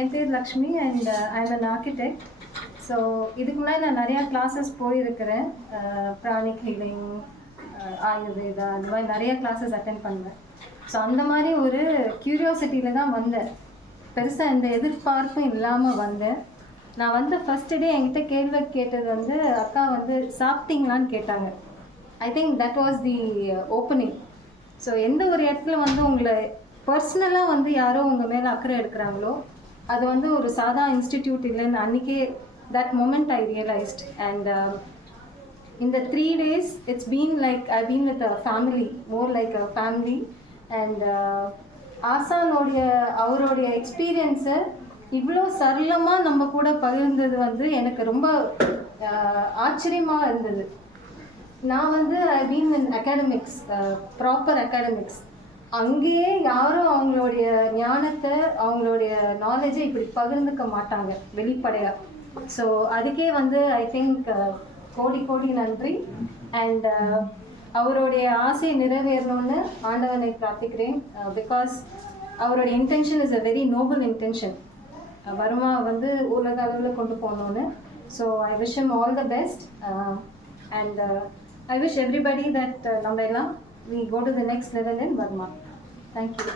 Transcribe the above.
என் பேர் Lakshmi and I am an architect. So இதுக்கு முன்னாடி நான் நிறையா கிளாஸஸ் போயிருக்கிறேன். பிராணிக் ஹீலிங், ஆயுர்வேதா, அந்த மாதிரி நிறைய கிளாஸஸ் அட்டென்ட் பண்ணுவேன். ஸோ அந்த மாதிரி ஒரு க்யூரியாசிட்டியில் தான் வந்தேன். பெருசாக எந்த எதிர்பார்ப்பும் இல்லாமல் வந்தேன். நான் வந்து ஃபஸ்ட்டு டே என்கிட்ட கேள்வி கேட்டது வந்து அக்கா வந்து சாப்பிட்டீங்களான்னு கேட்டாங்க. I think that was the opening. So எந்த ஒரு இடத்துல வந்து உங்களை பர்சனலாக வந்து யாரோ உங்கள் மேலே அக்கறை எடுக்கிறாங்களோ அது வந்து ஒரு சாதா இன்ஸ்டிடியூட் இல்லைன்னு அன்றைக்கே that moment I realized. And in the 3 days it's been like I've been with a family, more like a family. And ஆசானோடைய அவருடைய எக்ஸ்பீரியன்ஸை இவ்வளோ சரளமாக நம்ம கூட பகிர்ந்தது வந்து எனக்கு ரொம்ப ஆச்சரியமாக இருந்தது. நான் வந்து I been in academics, proper academics. அங்கேயே யாரும் அவங்களுடைய ஞானத்தை அவங்களுடைய நாலேஜை இப்படி பகிர்ந்துக்க மாட்டாங்க வெளிப்படையாக. ஸோ அதுக்கே வந்து ஐ திங்க் கோடி கோடி நன்றி. அண்ட் அவருடைய ஆசையை நிறைவேறணும்னு ஆண்டவனை பிரார்த்திக்கிறேன். பிகாஸ் அவருடைய intention is a very Nobel intention. வருமா வந்து உலக அளவில் கொண்டு போகணுன்னு. So I wish him all the best. And I wish everybody that நம்ம எல்லாம் we go to the next level in Burma. Thank you.